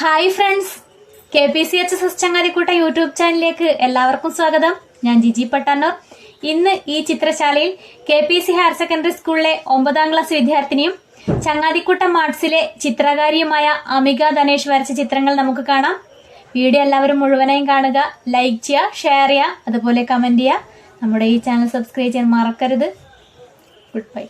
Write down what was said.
Hi friends. K P C H S YouTube ചാനലിലേക്ക് എല്ലാവർക്കും സ്വാഗതം. ഞാൻ ജിജി പട്ടാനൂർ. ഇന്ന് ഈ ചിത്രശാലയിൽ K P C higher secondary സ്കൂളിലെ ഒമ്പതാം ക്ലാസ് വിദ്യാർത്ഥിനിയും ചങ്ങാതിക്കൂട്ടം ആർട്സിലെ ചിത്രകാരിയുമായ അമിക ധനേഷ് വരച്ച ചിത്രങ്ങൾ നമുക്ക് കാണാം. വീഡിയോ എല്ലാവരും മുഴുവനായും കാണുക. ലൈക്ക് ചെയ്യുക ഷെയർ ചെയ്യുക അതുപോലെ കമന്റ് ചെയ്യുക. നമ്മുടെ ഈ ചാനൽ സബ്സ്ക്രൈബ് ചെയ്യാൻ മറക്കരുത്. Good bye.